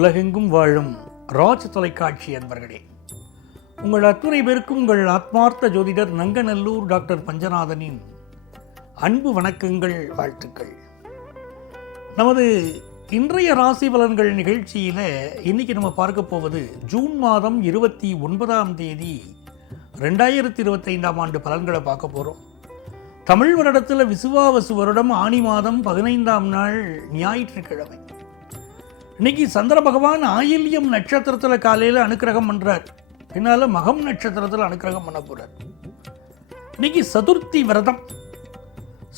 உலகெங்கும் வாழும் ராஜ் தொலைக்காட்சி அன்பர்களே, உங்கள் அத்துணை பேருக்கும் உங்கள் ஆத்மார்த்த ஜோதிடர் நங்கநல்லூர் டாக்டர் பஞ்சநாதனின் அன்பு வணக்கங்கள், வாழ்த்துக்கள். நமது இன்றைய ராசி பலன்கள் நிகழ்ச்சியில் இன்னைக்கு நம்ம பார்க்க போவது ஜூன் மாதம் 29ஆம் தேதி 2025ஆம் ஆண்டு பலன்களை பார்க்க போகிறோம். தமிழ் வருடத்தில் விசுவாவசு வருடம் ஆனி மாதம் 15ஆம் நாள் ஞாயிற்றுக்கிழமை. இன்னைக்கு சந்திர பகவான் ஆயில்யம் நட்சத்திரத்தில் காலையில் அனுக்கிரகம் பண்ணுறார், பின்னால் மகம் நட்சத்திரத்தில் அனுக்கிரகம் பண்ண போகிறார். இன்னைக்கு சதுர்த்தி விரதம்.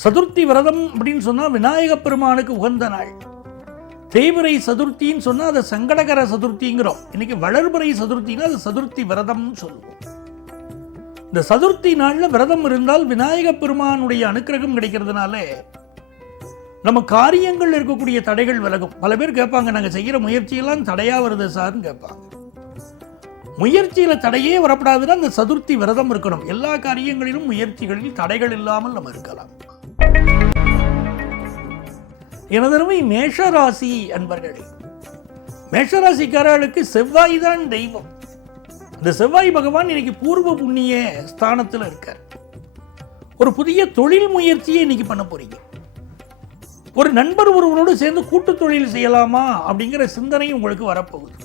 சதுர்த்தி விரதம் அப்படின்னு சொன்னால் விநாயக பெருமானுக்கு உகந்த நாள். தேய்பிறை சதுர்த்தின்னு சொன்னால் அதை சங்கடகர சதுர்த்திங்கிறோம். இன்னைக்கு வளர்பிறை சதுர்த்தின்னா அது சதுர்த்தி விரதம்னு சொல்லுவோம். இந்த சதுர்த்தி நாளில் விரதம் இருந்தால் விநாயக பெருமானுடைய அனுக்கிரகம் கிடைக்கிறதுனால நம்ம காரியங்கள் இருக்கக்கூடிய தடைகள் விலகும். பல பேர் கேட்பாங்க, நாங்கள் செய்கிற முயற்சியெல்லாம் தடையாக வருது சார்னு கேட்பாங்க. முயற்சியில் தடையே வரப்படாதுன்னா அந்த சதுர்த்தி விரதம் இருக்கணும். எல்லா காரியங்களிலும் முயற்சிகளில் தடைகள் இல்லாமல் நம்ம இருக்கலாம். எனதருமை மேஷராசி அன்பர்களே, மேஷராசிக்காரர்களுக்கு செவ்வாய் தான் தெய்வம். இந்த செவ்வாய் பகவான் இன்னைக்கு பூர்வ புண்ணிய ஸ்தானத்தில் இருக்கார். ஒரு புதிய தொழில் முயற்சியை இன்னைக்கு பண்ண போறீங்க. ஒரு நண்பர் ஒருவரோடு சேர்ந்து கூட்டு தொழில் செய்யலாமா அப்படிங்கிற சிந்தனை உங்களுக்கு வரப்போகுது.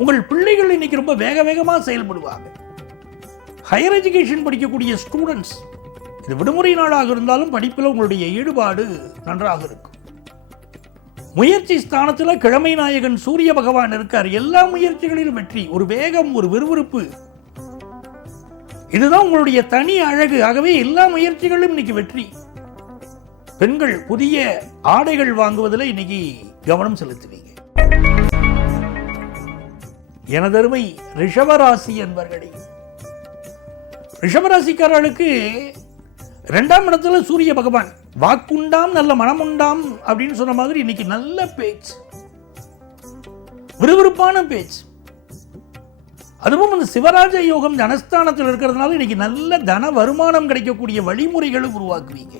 உங்கள் பிள்ளைகள் இன்னைக்கு ரொம்ப வேகமாக செயல்படுவாங்க. ஹையர் எஜுகேஷன் படிக்கக்கூடிய ஸ்டூடெண்ட்ஸ், இது விடுமுறை நாளாக இருந்தாலும் படிப்பில் உங்களுடைய ஈடுபாடு நன்றாக இருக்கும். முயற்சி ஸ்தானத்தில் கிழமை நாயகன் சூரிய பகவான் இருக்கார். எல்லா முயற்சிகளிலும் வெற்றி, ஒரு வேகம், ஒரு விறுவிறுப்பு, இதுதான் உங்களுடைய தனி அழகு. ஆகவே எல்லா முயற்சிகளும் இன்னைக்கு வெற்றி. பெண்கள் புதிய ஆடைகள் வாங்குவதில் இன்னைக்கு கவனம் செலுத்துவீங்க. எனதருமை ரிஷபராசி என்பர்களே, ரிஷபராசிக்காரர்களுக்கு 2ஆம் இடத்துல சூரிய பகவான். வாக்குண்டாம் நல்ல மனமுண்டாம் அப்படின்னு சொன்ன மாதிரி இன்னைக்கு நல்ல பேச்சு, விறுவிறுப்பான பேச்சு. அதுவும் அந்த சிவராஜ யோகம் தனஸ்தானத்தில் இருக்கிறதுனால இன்னைக்கு நல்ல தன வருமானம் கிடைக்கக்கூடிய வழிமுறைகளை உருவாக்குவீங்க.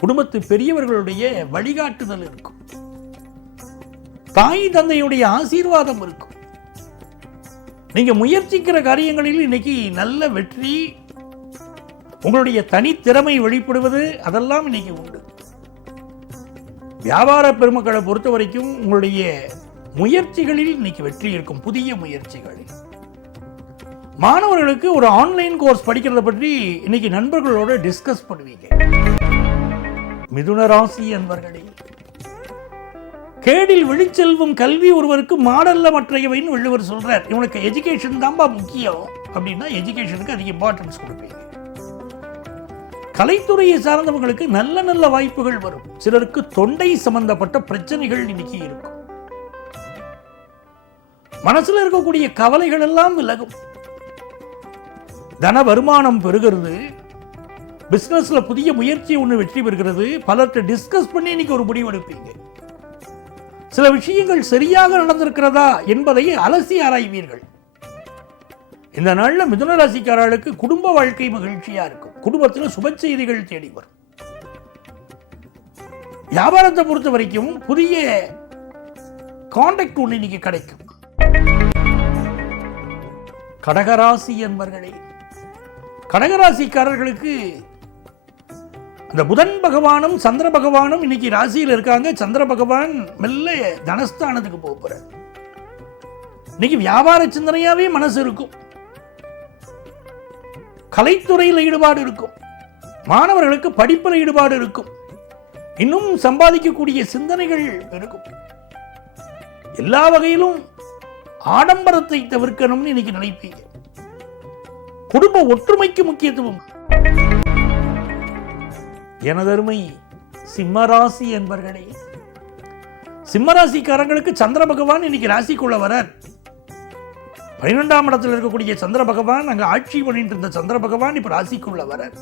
குடும்பத்து பெரியவர்களுடைய வழிகாட்டுதல் இருக்கும். தாய் தந்தையுடைய ஆசீர்வாதம் இருக்கும். நீங்க முயற்சிக்கிற காரியங்களில் இன்னைக்கு நல்ல வெற்றி, உங்களுடைய தனித்திறமை வெளிப்படுவது, அதெல்லாம் இன்னைக்கு உண்டு. வியாபார பெருமக்களை பொறுத்த வரைக்கும் உங்களுடைய முயற்சிகளில் இன்னைக்கு வெற்றி இருக்கும். புதிய முயற்சிகளில் மாணவர்களுக்கு ஒரு ஆன்லைன் கோர்ஸ் படிக்கிறத பற்றி இன்னைக்கு நண்பர்களோட டிஸ்கஸ் பண்ணுவீங்க. மிதுன ராசி என்பர்களே, கேடில் விழிச்செல்வம் கல்வி ஒருவருக்கு மாடல்ல மற்றையவைன்னு வள்ளுவர் சொல்றார். இவனுக்கு எஜுகேஷன் தான்பா முக்கியம் அப்படின்னா எஜுகேஷனுக்கு அதிக இம்பார்ட்டன்ஸ் கொடுப்பீங்க. கலைத்துறையை சார்ந்தவங்களுக்கு நல்ல நல்ல வாய்ப்புகள் வரும். சிலருக்கு தொண்டை சம்பந்தப்பட்ட பிரச்சனைகள் இன்னைக்கு இருக்கும். மனசுல இருக்கக்கூடிய கவலைகள் எல்லாம் விலகும். தன வருமானம் பெறுகிறது. பிசினஸ்ல புதிய முயற்சி ஒன்று வெற்றி பெறுகிறது. பலர்கிட்ட டிஸ்கஸ் பண்ணி இன்னைக்கு ஒரு முடிவு எடுப்பீங்க. சில விஷயங்கள் சரியாக நடந்திருக்கிறதா என்பதை அலசி ஆராய்வீர்கள். இந்த நாளில் மிதுன ராசிக்காரர்களுக்கு குடும்ப வாழ்க்கை மகிழ்ச்சியா இருக்கும். குடும்பத்தில் சுப செய்திகள் தேடி வரும். வியாபாரத்தை பொறுத்த வரைக்கும் புதிய கான்டாக்ட் ஒன்று இன்னைக்கு கிடைக்கும். கடகராசி என்பர்களே, கடகராசிக்காரர்களுக்கு அந்த புதன் பகவானும் சந்திர பகவானும் இன்னைக்கு ராசியில் இருக்காங்க. சந்திர பகவான் மெல்ல தனஸ்தானத்துக்கு போகிறார். இன்னைக்கு வியாபார சிந்தனையாவே மனசு இருக்கும். கலைத்துறையில் ஈடுபாடு இருக்கும். மாணவர்களுக்கு படிப்பில் ஈடுபாடு இருக்கும். இன்னும் சம்பாதிக்கக்கூடிய சிந்தனைகள் இருக்கும். எல்லா வகையிலும் ஆடம்பரத்தை தவிர்க்கணும்னு இன்னைக்கு நினைப்பீங்க. குடும்ப ஒற்றுமைக்கு முக்கியத்துவம். எனதருமை சிம்மராசி என்பர்களே, சிம்மராசிக்காரங்களுக்கு சந்திர பகவான் இன்னைக்கு ராசிக்குள்ள வரார். 12ஆம் இடத்தில் இருக்கக்கூடிய சந்திர பகவான், அங்க ஆட்சி பண்ணிட்டு இருந்த சந்திர பகவான் இப்ப ராசிக்குள்ள வரார்.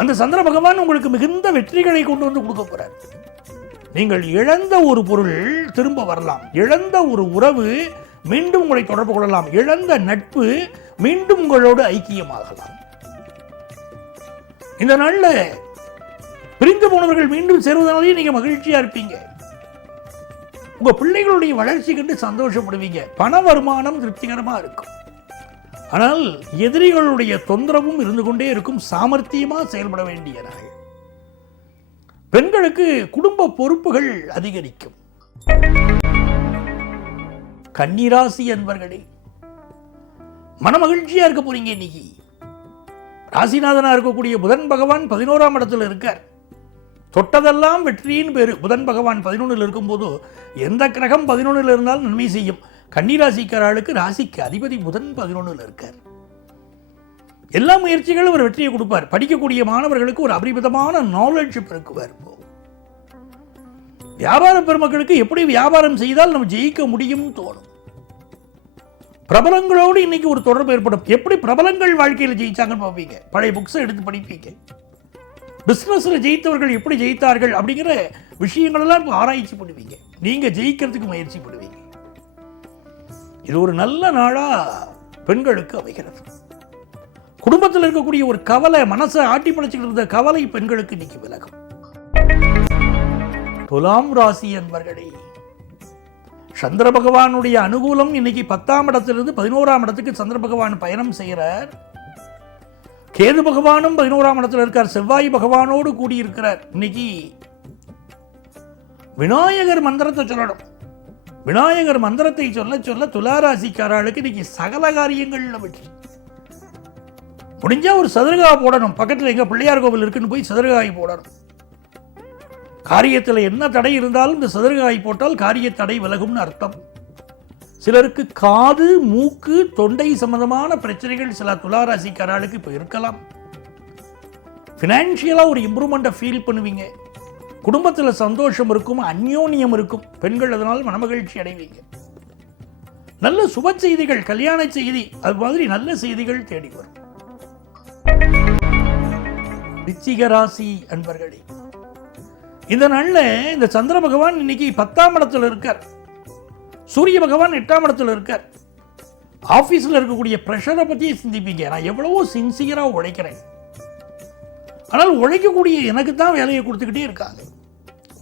அந்த சந்திர பகவான் உங்களுக்கு மிகுந்த வெற்றிகளை கொண்டு வந்து கொடுக்க போறார். நீங்கள் இழந்த ஒரு பொருள் திரும்ப வரலாம். இழந்த ஒரு உறவு மீண்டும் உங்களை தொடர்பு கொள்ளலாம். இழந்த நட்பு மீண்டும் உங்களோடு ஐக்கியமாகலாம். இந்த நாளில் பிரிந்து போனவர்கள் மீண்டும் சேருவதனாலேயே நீங்க மகிழ்ச்சியா இருப்பீங்க. உங்கள் பிள்ளைகளுடைய வளர்ச்சி கண்டு சந்தோஷப்படுவீங்க. பண வருமானம் திருப்திகரமாக இருக்கும். ஆனால் எதிரிகளுடைய தொந்தரவும் இருந்து கொண்டே இருக்கும். சாமர்த்தியமாக செயல்பட வேண்டிய நாள். பெண்களுக்கு குடும்ப பொறுப்புகள் அதிகரிக்கும். கன்னிராசி அன்பர்களே, மனமகிழ்ச்சியா இருக்க போறீங்க. இன்னைக்கு ராசிநாதனா இருக்கக்கூடிய புதன் பகவான் 11ஆம் இடத்துல இருக்கார். தொட்டதெல்லாம் வெற்றியின் பேரு. புதன் பகவான் 11ல் இருக்கும்போது எந்த கிரகம் 11ல் இருந்தாலும் நன்மை செய்யும். கன்னிராசிக்காரர்களுக்கு ராசிக்கு அதிபதி புதன் 11ல் இருக்கார். எல்லா முயற்சிகளும் ஒரு வெற்றியை கொடுப்பார். படிக்கக்கூடிய மாணவர்களுக்கு ஒரு அபரிமிதமான நாலேஜ் பெருக்குவார். வியாபார பெருமக்களுக்கு எப்படி வியாபாரம் செய்தால் நம்ம ஜெயிக்க முடியும் தோணும். பிரபலங்களோடு இன்னைக்கு ஒரு தொடர்பு ஏற்படும். எப்படி பிரபலங்கள் வாழ்க்கையில் ஜெயிச்சாங்கன்னு பார்ப்பீங்க. பழைய புக்ஸை எடுத்து படிப்பீங்க. பிசினஸ்ல ஜெயித்தவர்கள் எப்படி ஜெயித்தார்கள் அப்படிங்கிற விஷயங்கள் எல்லாம் இப்போ ஆராய்ச்சி பண்ணுவீங்க. நீங்க ஜெயிக்கிறதுக்கு முயற்சி பண்ணுவீங்க. இது ஒரு நல்ல நாளா பெண்களுக்கு அமைகிறது. குடும்பத்தில் இருக்கக்கூடிய ஒரு கவலை, மனசை ஆட்டி படைச்சுக்கிட்டு இருந்த கவலை பெண்களுக்கு இன்னைக்கு விலகும். துலாம் ராசி என்பர்களே, சந்திர பகவானுடைய அனுகூலம் இன்னைக்கு 10ஆம் இடத்திலிருந்து 11ஆம் இடத்துக்கு சந்திர பகவான் பயணம் செய்கிறார். கேது பகவானும் 11ஆம் இடத்துல இருக்கார். செவ்வாய் பகவானோடு கூடியிருக்கிறார். இன்னைக்கு விநாயகர் மந்திரத்தை சொல்லணும். விநாயகர் மந்திரத்தை சொல்ல சொல்ல துளாராசிக்காரர்களுக்கு இன்னைக்கு சகல காரியங்கள்ல வெற்றி. முடிஞ்சா ஒரு சதுரகாய் போடணும். பக்கத்தில் எங்க பிள்ளையார் கோவில் இருக்குன்னு போய் சதுரகாய் போடணும். காரியத்தில் என்ன தடை இருந்தாலும் இந்த சதுரகாய் போட்டால் காரிய தடை விலகும்னு அர்த்தம். சிலருக்கு காது, மூக்கு, தொண்டை சம்பந்தமான பிரச்சனைகள் சில துளாராசிக்காரர்களுக்கு இப்போ இருக்கலாம். ஃபினான்ஷியலாக ஒரு இம்ப்ரூவ்மெண்ட்டை ஃபீல் பண்ணுவீங்க. குடும்பத்தில் சந்தோஷம் இருக்கும், அந்யோன்யம் இருக்கும். பெண்கள் அதனால் மனமகிழ்ச்சி அடைவீங்க. நல்ல சுப செய்திகள், கல்யாண செய்தி, அது மாதிரி நல்ல செய்திகள் தேடி வரும். விருச்சிக ராசி அன்பர்களே, இந்த நாளில் இந்த சந்திர பகவான் இன்னைக்கு 10ஆம் இடத்துல இருக்கார். சூரிய பகவான் 8ஆம் இடத்துல இருக்கார். ஆஃபீஸில் இருக்கக்கூடிய ப்ரெஷரை பற்றியே சிந்திப்பீங்க. நான் எவ்வளவோ சின்சியராக உழைக்கிறேன், ஆனால் உழைக்கக்கூடிய எனக்கு தான் வேலையை கொடுத்துக்கிட்டே இருக்காங்க.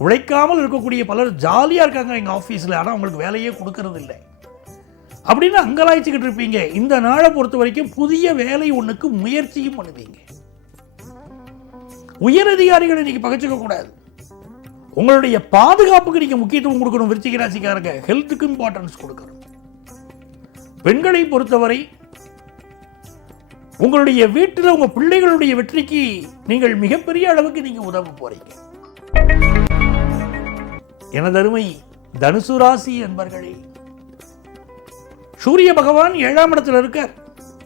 உழைக்காமல் இருக்கக்கூடிய பலர் ஜாலியாக இருக்காங்க எங்கள் ஆஃபீஸில், ஆனால் அவங்களுக்கு வேலையே கொடுக்கறது இல்லை அப்படின்னு அங்கலாய்ச்சிக்கிட்டு இருப்பீங்க. இந்த நாளை பொறுத்த வரைக்கும் புதிய வேலை ஒன்றுக்கு முயற்சியும் பண்ணுவீங்க. உயர் அதிகாரிகளை இன்னைக்கு பகைச்சிக்க கூடாது. உங்களுடைய பாதுகாப்புக்கு நீங்க முக்கியத்துவம் கொடுக்கணும். விருச்சிக ராசிக்காரங்க ஹெல்த்துக்கு இம்பார்ட்டன்ஸ் கொடுக்கணும். பெண்களை பொறுத்தவரை உங்களுடைய வீட்டில் உங்க பிள்ளைகளுடைய வெற்றிக்கு நீங்கள் மிகப்பெரிய அளவுக்கு நீங்க உதவ போறீங்க. எனதருமை தனுசு ராசி என்பர்களே, சூரிய பகவான் 7ஆம் இடத்துல இருக்கார்.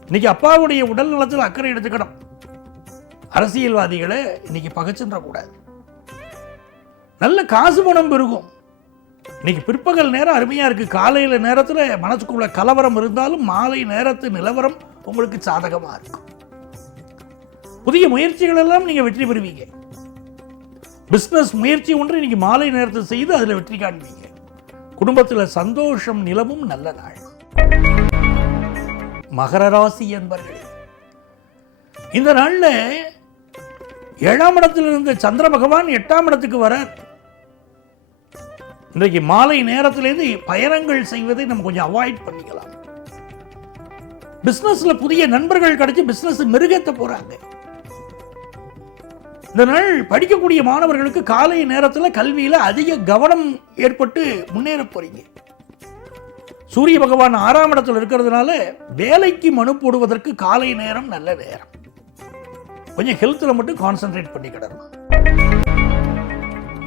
இன்னைக்கு அப்பாவுடைய உடல் நலத்தில் அக்கறை எடுத்துக்கணும். அரசியல்வாதிகளை இன்னைக்கு பகைச்சுன்ற கூடாது. நல்ல காசு பணம் பெருகும். இன்னைக்கு பிற்பகல் நேரம் அருமையா இருக்கு. காலையில நேரத்தில் மனசுக்குள்ள கலவரம் இருந்தாலும் மாலை நேரத்து நிலவரம் உங்களுக்கு சாதகமா இருக்கும். புதிய முயற்சிகள் எல்லாம் நீங்க வெற்றி பெறுவீங்க. பிசினஸ் முயற்சி ஒன்று இன்னைக்கு மாலை நேரத்தில் செய்து அதில் வெற்றி காண்பீங்க. குடும்பத்தில் சந்தோஷம் நிலவும் நல்ல நாள். மகர ராசி என்பர்களே, இந்த நாள்ல 7ஆம் இடத்தில் இருந்த சந்திர பகவான் 8ஆம் இடத்துக்கு வர இன்றைக்கு மாலை நேரத்திலிருந்து பயணங்கள் செய்வதை நம்ம கொஞ்சம் அவாய்ட் பண்ணிக்கலாம். பிசினஸ்ல புதிய நண்பர்கள் கிடைச்சி பிசினஸ் மெருகேற்ற போறாங்க. இந்த நாள் படிக்கக்கூடிய மாணவர்களுக்கு காலை நேரத்தில் கல்வியில அதிக கவனம் ஏற்பட்டு முன்னேற போறீங்க. சூரிய பகவான் 6ஆம் இடத்தில் இருக்கிறதுனால வேலைக்கு மனு போடுவதற்கு காலை நேரம் நல்ல நேரம். கொஞ்சம் ஹெல்த்தில் மட்டும் கான்சென்ட்ரேட் பண்ணிக்கிடணும்.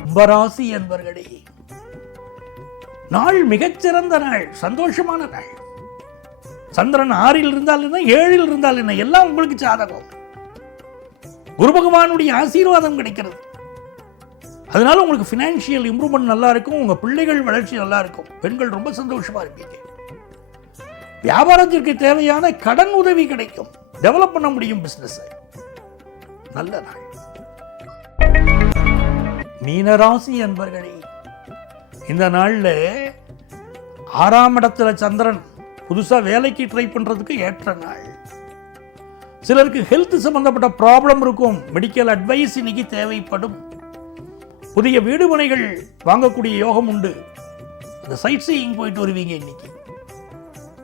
கும்பராசி என்பர்களே, நாள் மிகச்சிறந்த நாள், சந்தோஷமான நாள். சந்திரன் 6ல் இருந்தால் என்ன, 7ல் இருந்தால் என்ன, எல்லாம் உங்களுக்கு சாதகம். குரு பகவானுடைய ஆசீர்வாதம் கிடைக்கிறது. அதனால உங்களுக்கு ஃபினான்ஷியல் இம்ப்ரூவ்மெண்ட் நல்லா இருக்கும். உங்க பிள்ளைகள் வளர்ச்சி நல்லா இருக்கும். பெண்கள் ரொம்ப சந்தோஷமா இருப்பீங்க. வியாபாரத்திற்கு தேவையான கடன் உதவி கிடைக்கும். டெவலப் பண்ண முடியும் பிசினஸ். நல்ல நாள். மீனராசி அன்பர்களே, இந்த நாள்ல 6ஆம் இடத்துல சந்திரன் புதுசா வேலைக்கு ட்ரை பண்றதுக்கு ஏற்ற நாள். சிலருக்கு ஹெல்த் சம்பந்தப்பட்ட ப்ராப்ளம் இருக்கும். மெடிக்கல் அட்வைஸ் இன்னைக்கு தேவைப்படும். புதிய வீடு மனைகள் வாங்கக்கூடிய யோகம் உண்டு. இந்த சைட் சீயிங் போயிட்டு வருவீங்க. இன்னைக்கு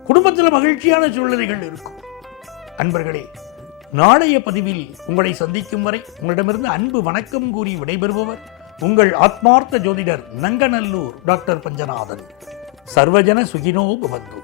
குடும்பத்தில் மகிழ்ச்சியான சூழ்நிலைகள் இருக்கும். அன்பர்களே, நாளைய பதிவில் உங்களை சந்திக்கும் வரை உங்களிடமிருந்து அன்பு வணக்கம் கூறி விடைபெறுபவர் உங்கள் ஆத்மார்த்த ஜோதிடர் நங்கநல்லூர் டாக்டர் பஞ்சநாதன். சர்வஜன சுகினோ பவந்து.